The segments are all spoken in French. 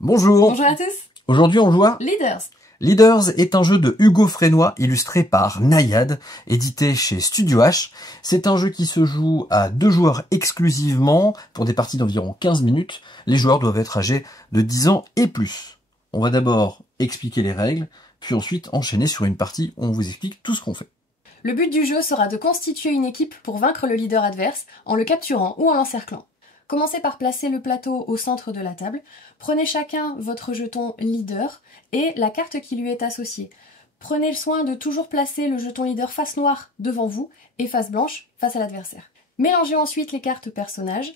Bonjour. Bonjour à tous. Aujourd'hui on joue à Leaders. Leaders est un jeu de Hugo Frénois illustré par Nayad, édité chez Studio H. C'est un jeu qui se joue à 2 joueurs exclusivement pour des parties d'environ 15 minutes. Les joueurs doivent être âgés de 10 ans et plus. On va d'abord expliquer les règles, puis ensuite enchaîner sur une partie où on vous explique tout ce qu'on fait. Le but du jeu sera de constituer une équipe pour vaincre le leader adverse en le capturant ou en l'encerclant. Commencez par placer le plateau au centre de la table. Prenez chacun votre jeton leader et la carte qui lui est associée. Prenez le soin de toujours placer le jeton leader face noire devant vous et face blanche face à l'adversaire. Mélangez ensuite les cartes personnages.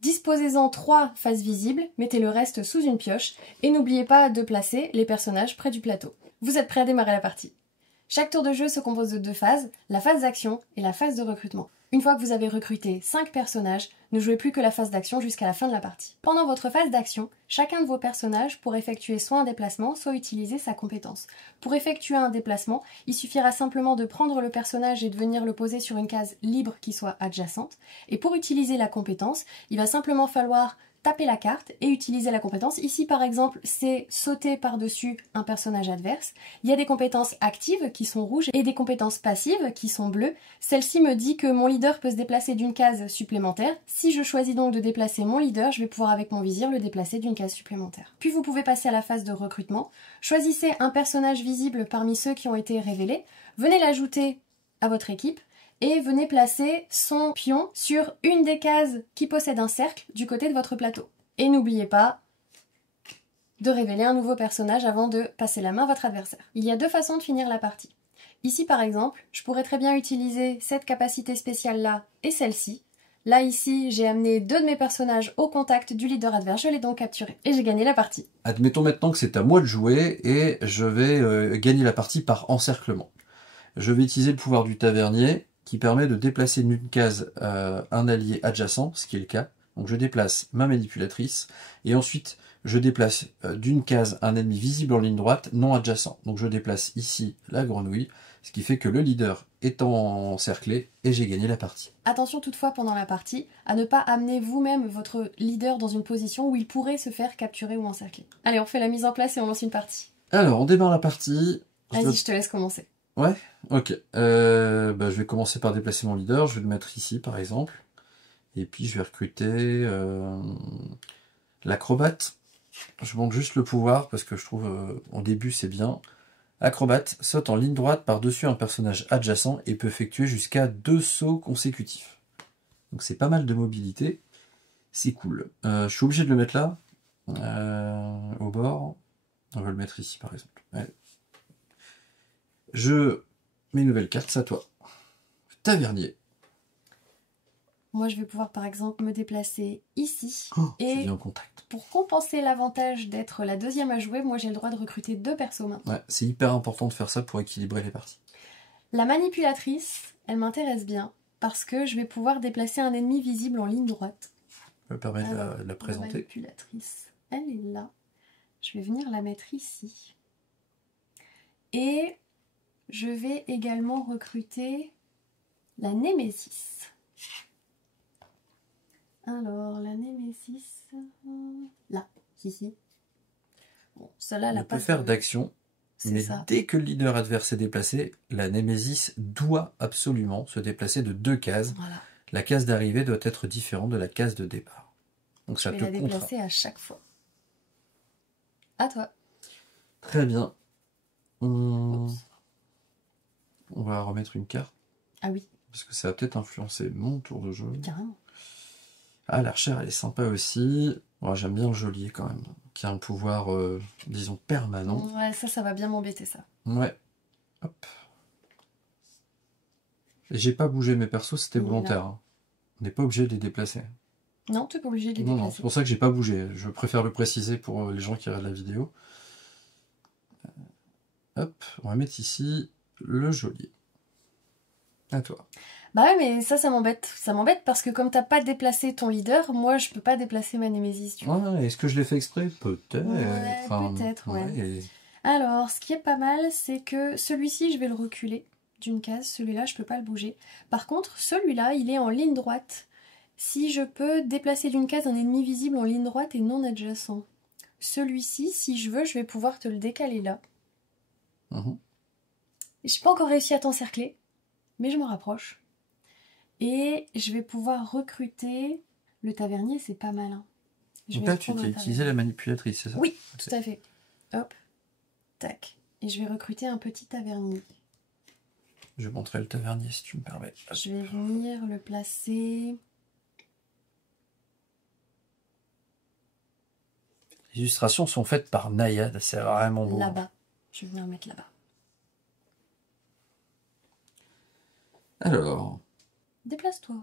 Disposez-en 3 faces visibles, mettez le reste sous une pioche et n'oubliez pas de placer les personnages près du plateau. Vous êtes prêts à démarrer la partie. Chaque tour de jeu se compose de 2 phases, la phase d'action et la phase de recrutement. Une fois que vous avez recruté 5 personnages, ne jouez plus que la phase d'action jusqu'à la fin de la partie. Pendant votre phase d'action, chacun de vos personnages pourra effectuer soit un déplacement, soit utiliser sa compétence. Pour effectuer un déplacement, il suffira simplement de prendre le personnage et de venir le poser sur une case libre qui soit adjacente. Et pour utiliser la compétence, il va simplement falloir taper la carte et utiliser la compétence. Ici par exemple, c'est sauter par-dessus un personnage adverse. Il y a des compétences actives qui sont rouges et des compétences passives qui sont bleues. Celle-ci me dit que mon leader peut se déplacer d'une case supplémentaire. Si je choisis donc de déplacer mon leader, je vais pouvoir avec mon vizir le déplacer d'une case supplémentaire. Puis vous pouvez passer à la phase de recrutement. Choisissez un personnage visible parmi ceux qui ont été révélés. Venez l'ajouter à votre équipe. Et venez placer son pion sur une des cases qui possède un cercle du côté de votre plateau. Et n'oubliez pas de révéler un nouveau personnage avant de passer la main à votre adversaire. Il y a 2 façons de finir la partie. Ici par exemple, je pourrais très bien utiliser cette capacité spéciale là et celle-ci. Là ici, j'ai amené 2 de mes personnages au contact du leader adverse, je l'ai donc capturé et j'ai gagné la partie. Admettons maintenant que c'est à moi de jouer et je vais gagner la partie par encerclement. Je vais utiliser le pouvoir du tavernier qui permet de déplacer d'une case un allié adjacent, ce qui est le cas. Donc je déplace ma manipulatrice, et ensuite je déplace d'une case un ennemi visible en ligne droite, non adjacent. Donc je déplace ici la grenouille, ce qui fait que le leader est encerclé, et j'ai gagné la partie. Attention toutefois pendant la partie, à ne pas amener vous-même votre leader dans une position où il pourrait se faire capturer ou encercler. Allez, on fait la mise en place et on lance une partie. Alors, on démarre la partie. Vas-y, je te laisse commencer. Ouais, ok. Je vais commencer par déplacer mon leader. Je vais le mettre ici, par exemple. Et puis, je vais recruter l'acrobate. Je montre juste le pouvoir, parce que je trouve, au début, c'est bien. Acrobate saute en ligne droite par-dessus un personnage adjacent et peut effectuer jusqu'à 2 sauts consécutifs. Donc, c'est pas mal de mobilité. C'est cool. Je suis obligé de le mettre là, au bord. On va le mettre ici, par exemple. Allez. Je mets une nouvelle carte, c'est à toi. Tavernier. Moi, je vais pouvoir par exemple me déplacer ici. Et tu viens en contact. Pour compenser l'avantage d'être la deuxième à jouer, moi j'ai le droit de recruter 2 persos maintenant. Ouais, c'est hyper important de faire ça pour équilibrer les parties. La manipulatrice, elle m'intéresse bien parce que je vais pouvoir déplacer un ennemi visible en ligne droite. Je me permets de la présenter. La manipulatrice, elle est là. Je vais venir la mettre ici. Et je vais également recruter la Némésis. Alors, la Némésis, là, ici. Bon, celle-là, elle peut faire d'action, mais dès que le leader adverse est déplacé, la Némésis doit absolument se déplacer de 2 cases. Voilà. La case d'arrivée doit être différente de la case de départ. Donc ça te contraint. Je vais la déplacer à chaque fois. À toi. Très bien. On va remettre une carte. Ah oui. Parce que ça va peut-être influencer mon tour de jeu. Carrément. Ah, l'archère, elle est sympa aussi. Oh, j'aime bien le geôlier quand même. Qui a un pouvoir, disons, permanent. Ouais, ça va bien m'embêter, ça. Ouais. Hop. Et j'ai pas bougé mes persos, c'était volontaire. Hein. On n'est pas obligé de les déplacer. Non, tu n'es pas obligé de les déplacer. Non, c'est pour ça que j'ai pas bougé. Je préfère le préciser pour les gens qui regardent la vidéo. Hop, on va mettre ici le geôlier. À toi. Bah ouais, mais ça m'embête. Ça m'embête parce que comme t'as pas déplacé ton leader, moi je peux pas déplacer ma Némésis. Tu vois. Ouais, est-ce que je l'ai fait exprès? Peut-être. Ouais, peut-être, ouais. Et... Alors, ce qui est pas mal, c'est que celui-ci, je vais le reculer d'une case. Celui-là, je peux pas le bouger. Par contre, celui-là, il est en ligne droite. Si je peux déplacer d'une case un ennemi visible en ligne droite et non adjacent. Celui-ci, si je veux, je vais pouvoir te le décaler là. Mhm. J'ai pas encore réussi à t'encercler, mais je me rapproche. Et je vais pouvoir recruter... Le tavernier, c'est pas malin. Donc là, tu t'es utilisé la manipulatrice, c'est ça? Oui, tout à fait. Hop, tac. Et je vais recruter un petit tavernier. Je vais montrer le tavernier si tu me permets. Je vais venir le placer... Les illustrations sont faites par Nayad, c'est vraiment beau. Là-bas. Je vais venir le mettre là-bas. Alors... Déplace-toi.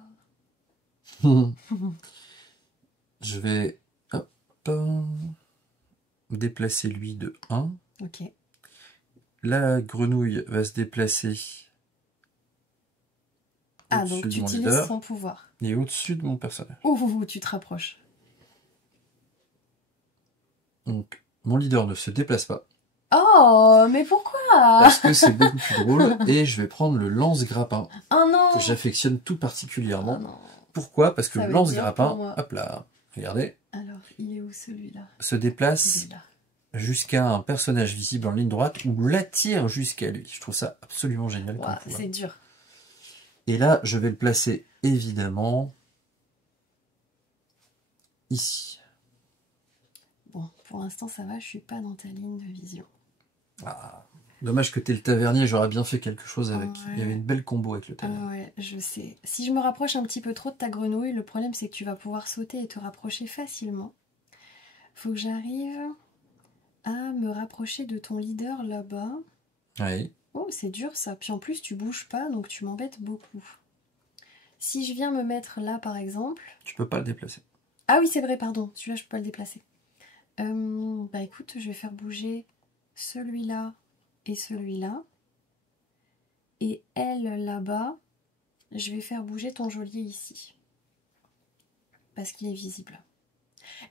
Je vais hop, déplacer lui de 1. Ok. La grenouille va se déplacer Ah, donc au-dessus tu de mon utilises leader son pouvoir. et au-dessus de mon personnage. Ouh, tu te rapproches. Donc, mon leader ne se déplace pas Oh, mais pourquoi? parce que c'est beaucoup plus drôle et je vais prendre le lance-grappin Oh non! que j'affectionne tout Oh particulièrement. non. Pourquoi? Parce que Ça le va être dur pour lance-grappin, moi. hop là, regardez, Alors, il est où celui-là? se Il déplace est là. jusqu'à un personnage visible en ligne droite ou l'attire jusqu'à lui. Je trouve ça absolument génial comme Ouah, pouvoir. c'est dur. Et là, je vais le placer évidemment ici. Bon, pour l'instant, ça va, je suis pas dans ta ligne de vision. Ah, dommage que t'aies le tavernier, j'aurais bien fait quelque chose avec. Ouais. Il y avait une belle combo avec le Ah tavernier. ouais, je sais. Si je me rapproche un petit peu trop de ta grenouille, le problème c'est que tu vas pouvoir sauter et te rapprocher facilement. Faut que j'arrive à me rapprocher de ton leader là-bas. Oui. Oh, c'est dur ça. Puis en plus, tu bouges pas, donc tu m'embêtes beaucoup. Si je viens me mettre là, par exemple... Tu peux pas le déplacer. Ah oui, c'est vrai, pardon. Celui-là, je peux pas le déplacer. Bah écoute, je vais faire bouger celui-là et celui-là. Et elle, là-bas, je vais faire bouger ton geôlier ici. Parce qu'il est visible.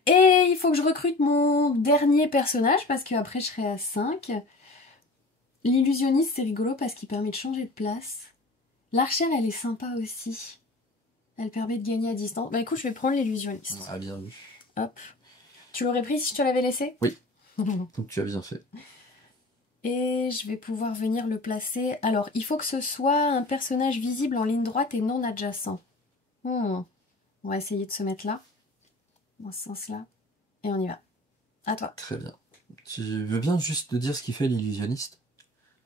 Et il faut que je recrute mon dernier personnage, parce qu'après, je serai à 5. L'illusionniste, c'est rigolo parce qu'il permet de changer de place. L'archère, elle est sympa aussi. Elle permet de gagner à distance. Bah écoute, je vais prendre l'illusionniste. Ah, bien vu. Hop. Tu l'aurais pris si je te l'avais laissé? Oui. Donc tu as bien fait. Et je vais pouvoir venir le placer. Alors, il faut que ce soit un personnage visible en ligne droite et non adjacent. On va essayer de se mettre là. Dans ce sens-là. Et on y va. À toi. Très bien. Tu veux bien juste te dire ce qu'il fait l'illusionniste?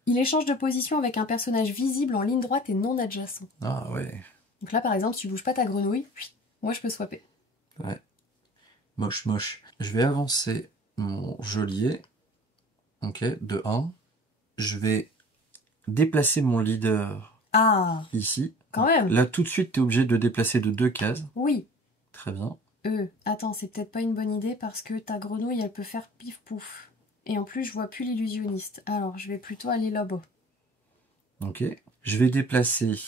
Il échange de position avec un personnage visible en ligne droite et non adjacent. Ah ouais. Donc là, par exemple, si tu bouges pas ta grenouille, moi je peux swapper. Ouais. Moche, moche. Je vais avancer mon geôlier. Ok, de 1. Je vais déplacer mon leader Ah, ici. quand même. Là, tout de suite, tu es obligé de le déplacer de 2 cases. Oui. Très bien. Attends, c'est peut-être pas une bonne idée parce que ta grenouille, elle peut faire pif pouf. Et en plus, je vois plus l'illusionniste. Alors, je vais plutôt aller là-bas. Ok. Je vais déplacer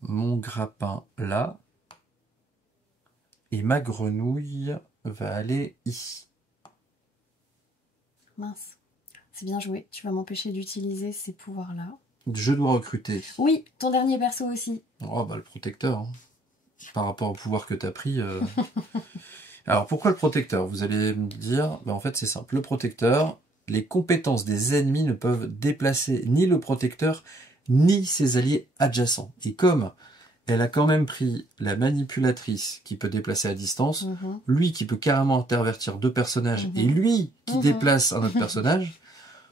mon grappin là. Et ma grenouille va aller ici. Mince. C'est bien joué. Tu vas m'empêcher d'utiliser ces pouvoirs-là. Je dois recruter. Oui, ton dernier perso aussi. Oh, bah le protecteur. Hein. Par rapport au pouvoir que tu as pris. Alors, pourquoi le protecteur? Vous allez me dire, bah, en fait, c'est simple. Le protecteur, les compétences des ennemis ne peuvent déplacer ni le protecteur, ni ses alliés adjacents. Et comme elle a quand même pris la manipulatrice qui peut déplacer à distance, lui qui peut carrément intervertir 2 personnages, et lui qui déplace un autre personnage,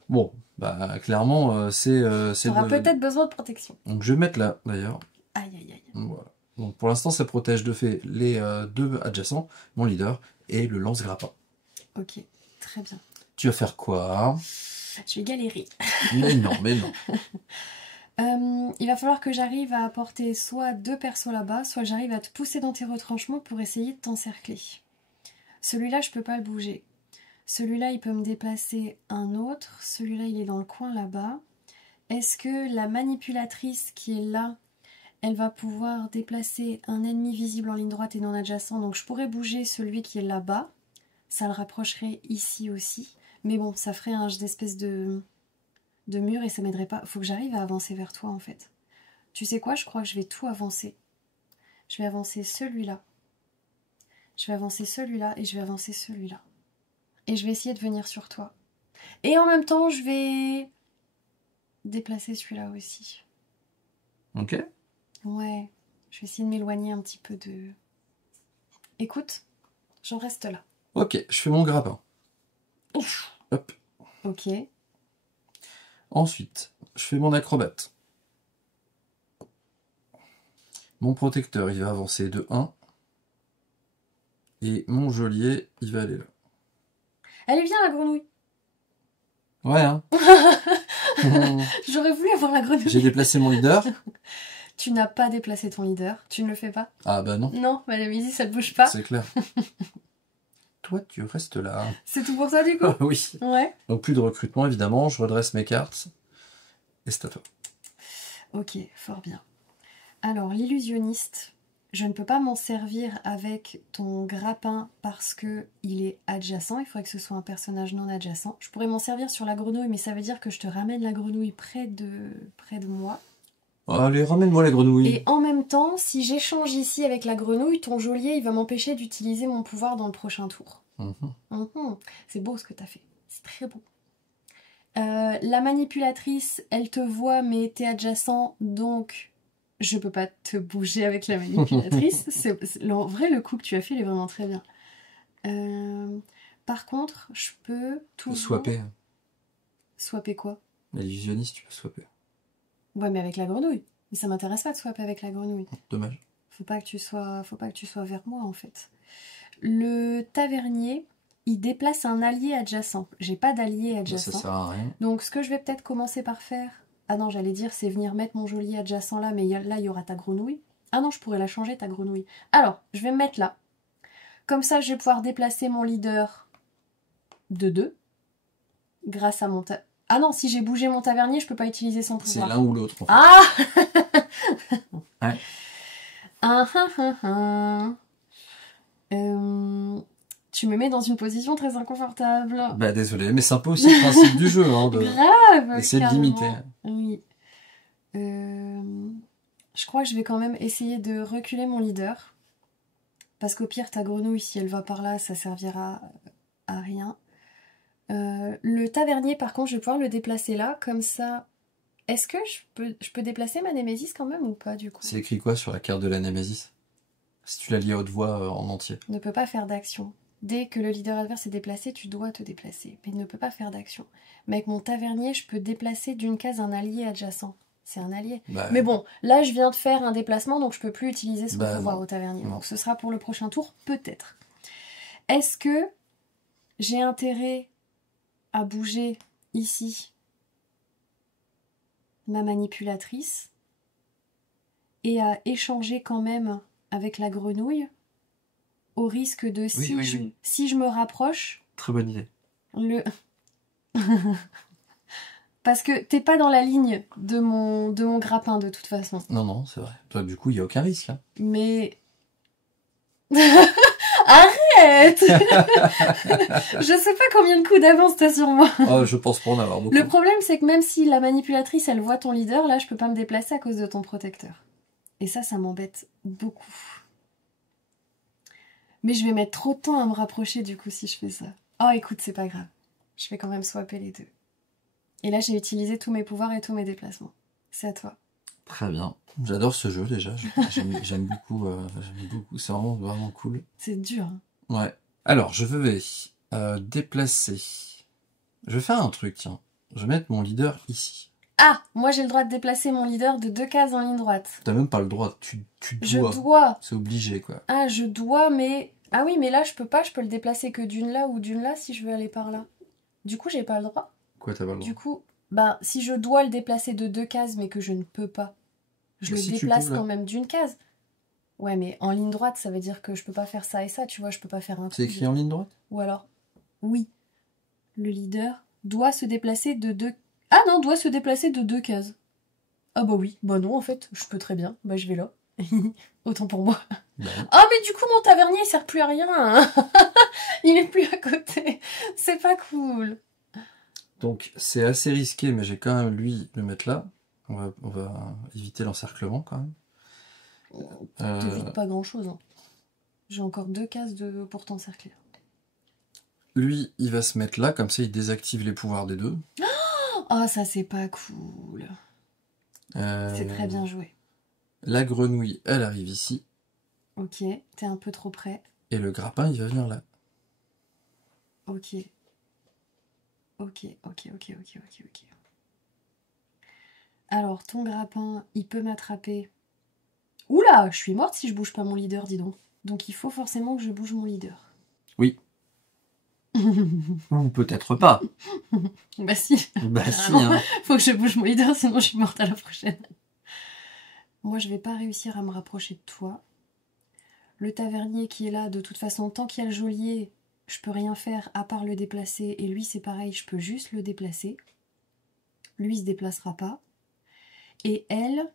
bon, bah clairement, c'est... Tu auras peut-être besoin de protection. Donc je vais mettre là, d'ailleurs. Aïe, aïe, aïe. Voilà. Donc pour l'instant, ça protège de fait les 2 adjacents, mon leader, et le lance-grappin. Ok, très bien. Tu vas faire quoi? Je vais galérer. Mais non, mais non. Il va falloir que j'arrive à apporter soit 2 persos là-bas, soit j'arrive à te pousser dans tes retranchements pour essayer de t'encercler. Celui-là, je peux pas le bouger. Celui-là, il peut me déplacer un autre. Celui-là, il est dans le coin là-bas. Est-ce que la manipulatrice qui est là, elle va pouvoir déplacer un ennemi visible en ligne droite et non adjacent? Donc je pourrais bouger celui qui est là-bas. Ça le rapprocherait ici aussi. Mais bon, ça ferait un espèce de mur et ça m'aiderait pas. Faut que j'arrive à avancer vers toi en fait. Tu sais quoi? Je crois que je vais tout avancer. Je vais avancer celui-là. Je vais avancer celui-là et je vais avancer celui-là. Et je vais essayer de venir sur toi. Et en même temps, je vais déplacer celui-là aussi. Ok. Ouais, je vais essayer de m'éloigner un petit peu de... Écoute, j'en reste là. Ok, je fais mon grappin. Ouf. Hop. Ok. Ensuite, je fais mon acrobate. Mon protecteur, il va avancer de 1. Et mon geôlier, il va aller là. Elle est bien la grenouille. Ouais, hein. J'aurais voulu avoir la grenouille. J'ai déplacé mon leader. Tu n'as pas déplacé ton leader. Tu ne le fais pas? Ah bah non. Non, Madame Easy, ça ne bouge pas. C'est clair. Toi, tu restes là. C'est tout pour ça du coup? Oui. Ouais. Donc plus de recrutement, évidemment. Je redresse mes cartes. Et c'est à toi. Ok, fort bien. Alors, l'illusionniste, je ne peux pas m'en servir avec ton grappin parce que il est adjacent. Il faudrait que ce soit un personnage non adjacent. Je pourrais m'en servir sur la grenouille, mais ça veut dire que je te ramène la grenouille près de moi. Allez, ramène-moi la grenouille. Et en même temps, si j'échange ici avec la grenouille, ton geôlier, il va m'empêcher d'utiliser mon pouvoir dans le prochain tour. C'est beau ce que t'as fait. C'est très beau. La manipulatrice, elle te voit, mais t'es adjacent, donc je peux pas te bouger avec la manipulatrice. En vrai, le coup que tu as fait, il est vraiment très bien. Par contre, je peux Tu peux toujours... swapper. Swapper quoi? L'illusionniste, tu peux swapper. Ouais, mais avec la grenouille. Mais ça m'intéresse pas de swapper avec la grenouille. Dommage. Faut pas que tu sois vers moi, en fait. Le tavernier, il déplace un allié adjacent. J'ai pas d'allié adjacent. Ça sert à rien. Donc, ce que je vais peut-être commencer par faire... Ah non, j'allais dire, c'est venir mettre mon geôlier adjacent là, mais là, il y aura ta grenouille. Ah non, je pourrais la changer, ta grenouille. Alors, je vais me mettre là. Comme ça, je vais pouvoir déplacer mon leader de 2. Grâce à mon... Ah non, si j'ai bougé mon tavernier, je peux pas utiliser son pouvoir. C'est l'un ou l'autre. En fait. Ah Ouais. Tu me mets dans une position très inconfortable. Bah désolé, mais c'est un peu aussi le principe du jeu, hein, Grave, d'essayer de carrément. limiter. Oui. Je crois que je vais quand même essayer de reculer mon leader. Parce qu'au pire, ta grenouille, si elle va par là, ça servira à rien. Le tavernier, par contre, je vais pouvoir le déplacer là, comme ça. Est-ce que je peux déplacer ma Némésis quand même ou pas, du coup? C'est écrit quoi sur la carte de la Némésis? Si tu la lis à haute voix en entier. Ne peut pas faire d'action. Dès que le leader adverse est déplacé, tu dois te déplacer. Mais il ne peut pas faire d'action. Mais avec mon tavernier, je peux déplacer d'une case un allié adjacent. C'est un allié. Bah, Mais bon, là, je viens de faire un déplacement, donc je peux plus utiliser son pouvoir non. au tavernier. Non. Donc ce sera pour le prochain tour, peut-être. Est-ce que j'ai intérêt à bouger ici ma manipulatrice et à échanger quand même avec la grenouille au risque de si je me rapproche... Très bonne idée. Parce que t'es pas dans la ligne de mon grappin de toute façon. Non, c'est vrai. Toi, du coup, il n'y a aucun risque. Hein. Mais... Arrête. Je sais pas combien de coups d'avance t'as sur moi. Oh, je pense pas en avoir beaucoup. Le problème, c'est que même si la manipulatrice, elle voit ton leader, là, je peux pas me déplacer à cause de ton protecteur. Et ça m'embête beaucoup. Mais je vais mettre trop de temps à me rapprocher, du coup, si je fais ça. Oh, écoute, c'est pas grave. Je vais quand même swapper les deux. Et là, j'ai utilisé tous mes pouvoirs et tous mes déplacements. C'est à toi. Très bien. J'adore ce jeu, déjà. J'aime beaucoup. C'est vraiment cool. C'est dur. Hein. Ouais. Alors, je vais déplacer. Je vais faire un truc, tiens. Je vais mettre mon leader ici. Ah, moi j'ai le droit de déplacer mon leader de 2 cases en ligne droite. T'as même pas le droit, tu dois. Je dois. C'est obligé, quoi. Ah, je dois, mais... Ah oui, mais là je peux pas, je peux le déplacer que d'une là ou d'une là si je veux aller par là. Du coup, j'ai pas le droit. Quoi, t'as pas le droit? Du coup, bah, si je dois le déplacer de 2 cases mais que je ne peux pas, je le déplace quand même d'une case. Ouais, mais en ligne droite, ça veut dire que je peux pas faire ça et ça, tu vois, je peux pas faire un truc. C'est écrit en ligne droite? Ou alors, oui, le leader doit se déplacer de 2... Ah non, doit se déplacer de 2 cases. Ah bah oui, bah non en fait, je peux très bien, bah je vais là. Autant pour moi. Ben. Ah mais du coup mon tavernier il sert plus à rien. Il est plus à côté. C'est pas cool. Donc c'est assez risqué, mais j'ai quand même lui le mettre là. On va éviter l'encerclement quand même. T'évites pas grand chose. Hein. J'ai encore 2 cases pour t'encercler. Lui, il va se mettre là, comme ça il désactive les pouvoirs des deux. Oh, ça c'est pas cool. C'est très bien joué. La grenouille, elle arrive ici. Ok, t'es un peu trop près. Et le grappin, il va venir là. Ok. Ok. Alors, ton grappin, il peut m'attraper. Oula, je suis morte si je bouge pas mon leader, dis donc. Donc il faut forcément que je bouge mon leader. Oui. Ou peut-être pas. Bah si. Bah si, hein. Faut que je bouge mon leader, sinon je suis morte à la prochaine. Moi, je vais pas réussir à me rapprocher de toi. Le tavernier qui est là, de toute façon, tant qu'il y a le geôlier, je peux rien faire à part le déplacer. Et lui, c'est pareil, je peux juste le déplacer. Lui, il se déplacera pas. Et elle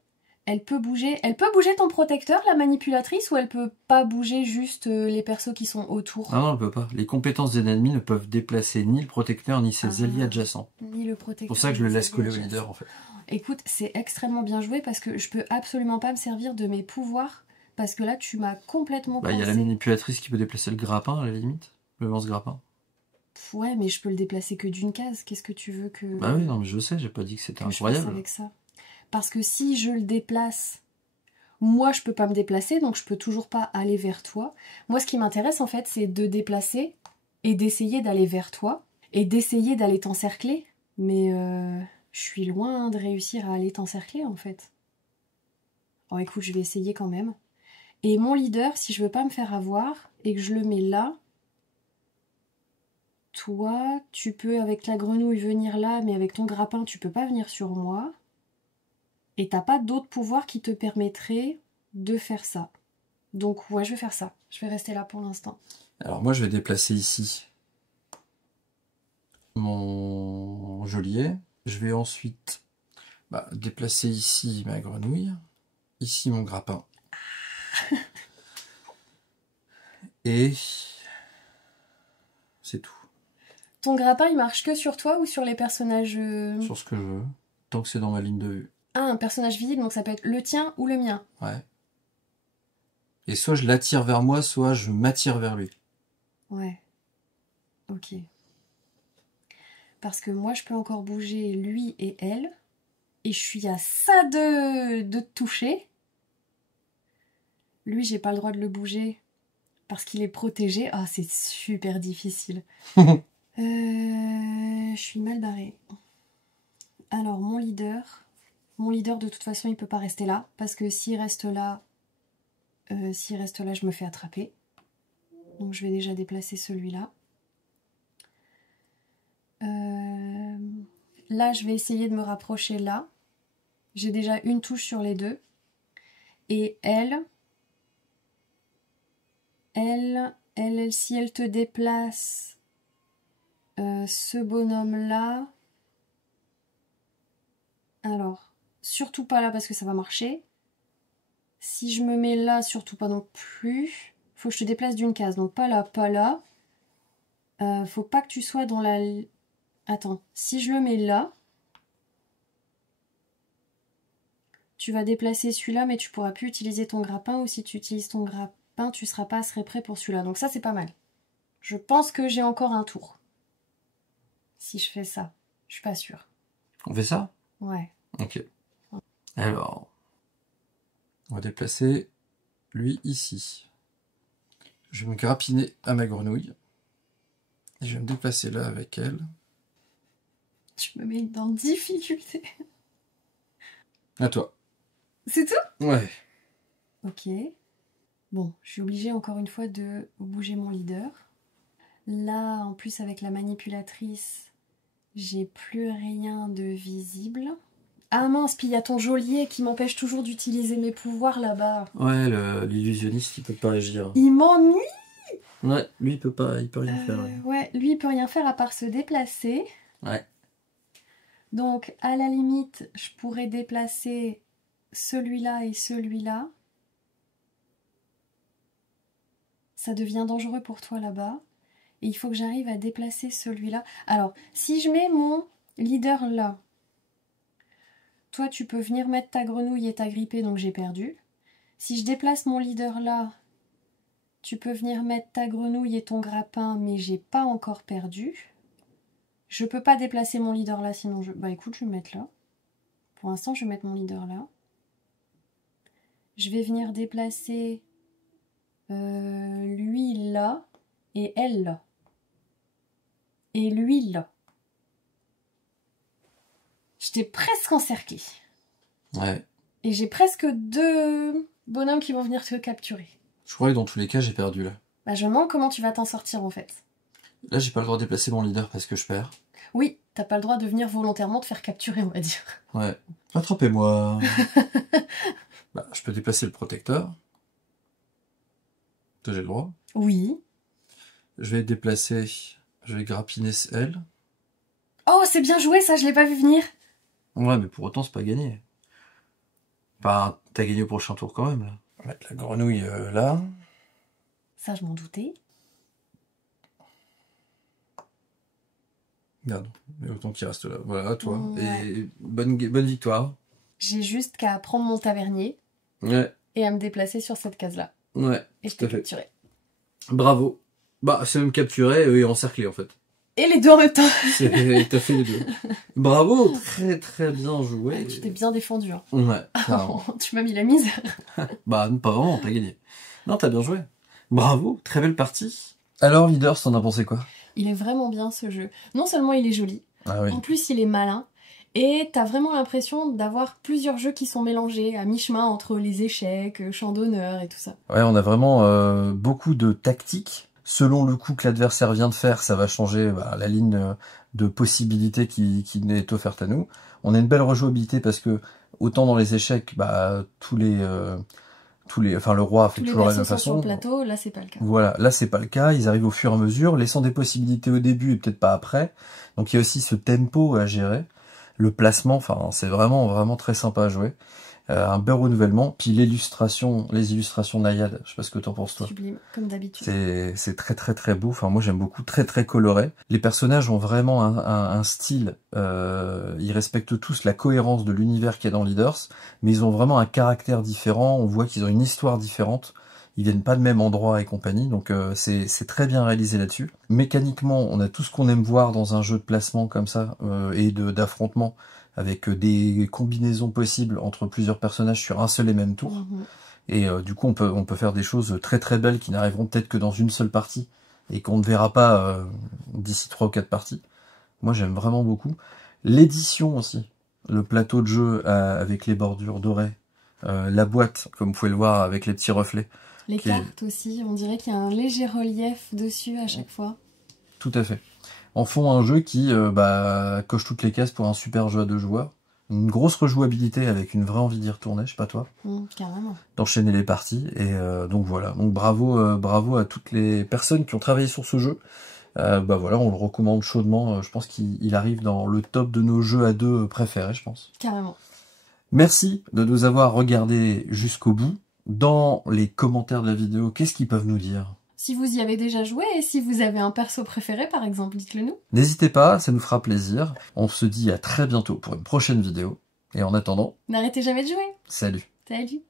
peut bouger. Elle peut bouger ton protecteur, la manipulatrice, ou elle peut pas bouger juste les persos qui sont autour? Non, elle peut pas. Les compétences des ennemis ne peuvent déplacer ni le protecteur ni ses alliés adjacents. Ni le protecteur. C'est pour ça que je le laisse coller au leader, en fait. Écoute, c'est extrêmement bien joué parce que je peux absolument pas me servir de mes pouvoirs. Parce que là, tu m'as complètement Bah, il y a la manipulatrice qui peut déplacer le grappin, à la limite. Le lance-grappin. Ouais, mais je peux le déplacer que d'une case. Qu'est-ce que tu veux que... Bah oui, non, mais je sais, j'ai pas dit que c'était incroyable. Je fasse avec ça. Parce que si je le déplace, moi, je peux pas me déplacer, donc je peux toujours pas aller vers toi. Moi, ce qui m'intéresse, en fait, c'est de déplacer et d'essayer d'aller vers toi et d'essayer d'aller t'encercler. Mais je suis loin de réussir à aller t'encercler, en fait. Oh, écoute, je vais essayer quand même. Et mon leader, si je veux pas me faire avoir et que je le mets là, toi, tu peux avec la grenouille venir là, mais avec ton grappin, tu peux pas venir sur moi. Et t'as pas d'autres pouvoirs qui te permettraient de faire ça. Donc ouais, je vais faire ça. Je vais rester là pour l'instant. Alors moi, je vais déplacer ici mon geôlier. Je vais ensuite déplacer ici ma grenouille. Ici mon grappin. Et c'est tout. Ton grappin, il marche que sur toi ou sur les personnages... Sur ce que je veux. Tant que c'est dans ma ligne de vue. Ah, un personnage visible, donc ça peut être le tien ou le mien. Ouais. Et soit je l'attire vers moi, soit je m'attire vers lui. Ouais. Ok. Parce que moi, je peux encore bouger lui et elle. Et je suis à ça de te toucher. Lui, j'ai pas le droit de le bouger. Parce qu'il est protégé. Ah, c'est super difficile. Je suis mal barrée. Alors, mon leader, de toute façon, il peut pas rester là. Parce que s'il reste là, je me fais attraper. Donc, je vais déjà déplacer celui-là. Là, je vais essayer de me rapprocher là. J'ai déjà une touche sur les deux. Et elle, si elle te déplace ce bonhomme-là... Alors, surtout pas là parce que ça va marcher. Si je me mets là, surtout pas non plus. Faut que je te déplace d'une case. Donc pas là, pas là. Faut pas que tu sois dans la... Attends, si je le mets là, tu vas déplacer celui-là, mais tu pourras plus utiliser ton grappin. Ou si tu utilises ton grappin, tu seras pas assez prêt pour celui-là. Donc ça, c'est pas mal. Je pense que j'ai encore un tour. Si je fais ça. Je suis pas sûre. On fait ça? Ouais. Ok. Alors, on va déplacer lui ici. Je vais me grappiner à ma grenouille. Et je vais me déplacer là avec elle. Je me mets dans difficulté. À toi. C'est tout? Ouais. Ok. Bon, je suis obligée encore une fois de bouger mon leader. Là, en plus avec la manipulatrice, j'ai plus rien de visible. Ah mince, puis il y a ton geôlier qui m'empêche toujours d'utiliser mes pouvoirs là-bas. Ouais, l'illusionniste, il peut pas agir. Il m'ennuie. Ouais, lui, il peut rien faire. Ouais, lui, il peut rien faire à part se déplacer. Ouais. Donc, à la limite, je pourrais déplacer celui-là et celui-là. Ça devient dangereux pour toi là-bas. Et il faut que j'arrive à déplacer celui-là. Alors, si je mets mon leader là, toi, tu peux venir mettre ta grenouille et t'agripper, donc j'ai perdu. Si je déplace mon leader là, Tu peux venir mettre ta grenouille et ton grappin, mais j'ai pas encore perdu. Je peux pas déplacer mon leader là, sinon je... Bah écoute, je vais me mettre là. Pour l'instant, je vais mettre mon leader là. Je vais venir déplacer lui là et elle là. Et lui là. J'étais presque encerclée. Ouais. Et j'ai presque 2 bonhommes qui vont venir te capturer. Je crois que dans tous les cas, j'ai perdu là. Bah je me demande comment tu vas t'en sortir en fait. Là, j'ai pas le droit de déplacer mon leader parce que je perds. Oui, t'as pas le droit de venir volontairement te faire capturer, on va dire. Ouais. Attrapez-moi. Bah, je peux déplacer le protecteur. Ça, j'ai le droit. Oui. Je vais déplacer... Je vais grappiner elle. Oh, c'est bien joué ça, je l'ai pas vu venir. Ouais, mais pour autant, c'est pas gagné. Bah, t'as gagné au prochain tour quand même, là. On va mettre la grenouille là. Ça, je m'en doutais. Merde, mais autant qu'il reste là. Voilà, à toi. Ouais. Et bonne victoire. J'ai juste qu'à prendre mon tavernier Ouais, et à me déplacer sur cette case-là. ouais, Et je tout à t'ai fait. capturé. Bravo. Bah, c'est même capturé et encerclé, en fait. Et les deux en même temps. T'as fait les deux. Bravo, très très bien joué. Ouais, tu t'es bien défendu. Hein. Ouais, carrément. Tu m'as mis la misère. Bah, pas vraiment, t'as gagné. Non, t'as bien joué. Bravo, très belle partie. Alors, Leaders, t'en as pensé quoi? Il est vraiment bien ce jeu. Non seulement il est joli, Ah oui. en plus il est malin. Et t'as vraiment l'impression d'avoir plusieurs jeux qui sont mélangés à mi-chemin entre les échecs, champ d'honneur et tout ça. Ouais, on a vraiment beaucoup de tactiques. Selon le coup que l'adversaire vient de faire, ça va changer la ligne de possibilités qui est offerte à nous. On a une belle rejouabilité parce que autant dans les échecs, enfin le roi fait toujours la même Tous les persos sont sur façon. le plateau, là c'est pas le cas. Voilà, là c'est pas le cas, ils arrivent au fur et à mesure, laissant des possibilités au début et peut-être pas après. Donc il y a aussi ce tempo à gérer, le placement, enfin c'est vraiment vraiment très sympa à jouer. Un bel renouvellement, puis les illustrations de Nayade, je sais pas ce que t'en penses toi. Sublime, comme d'habitude. C'est très très très beau, enfin moi j'aime beaucoup, très très coloré. Les personnages ont vraiment un style, ils respectent tous la cohérence de l'univers qu'il y a dans Leaders, mais ils ont vraiment un caractère différent, on voit qu'ils ont une histoire différente, ils viennent pas de même endroit et compagnie, donc c'est très bien réalisé là-dessus. Mécaniquement, on a tout ce qu'on aime voir dans un jeu de placement comme ça, et d'affrontement, avec des combinaisons possibles entre plusieurs personnages sur un seul et même tour. Et du coup, on peut faire des choses très très belles qui n'arriveront peut-être que dans une seule partie et qu'on ne verra pas d'ici 3 ou 4 parties. Moi, j'aime vraiment beaucoup. L'édition aussi, le plateau de jeu avec les bordures dorées, la boîte, comme vous pouvez le voir, avec les petits reflets. Les cartes aussi, on dirait qu'il y a un léger relief dessus à chaque fois. Tout à fait. En font un jeu qui coche toutes les cases pour un super jeu à 2 joueurs. Une grosse rejouabilité avec une vraie envie d'y retourner, je sais pas toi. Carrément. D'enchaîner les parties. Et donc voilà. Donc bravo à toutes les personnes qui ont travaillé sur ce jeu. Voilà, on le recommande chaudement. Je pense qu'il arrive dans le top de nos jeux à 2 préférés, je pense. Carrément. Merci de nous avoir regardés jusqu'au bout. Dans les commentaires de la vidéo, qu'est-ce qu'ils peuvent nous dire ? Si vous y avez déjà joué et si vous avez un perso préféré par exemple, dites-le nous. N'hésitez pas, ça nous fera plaisir. On se dit à très bientôt pour une prochaine vidéo. Et en attendant... N'arrêtez jamais de jouer. Salut. Salut.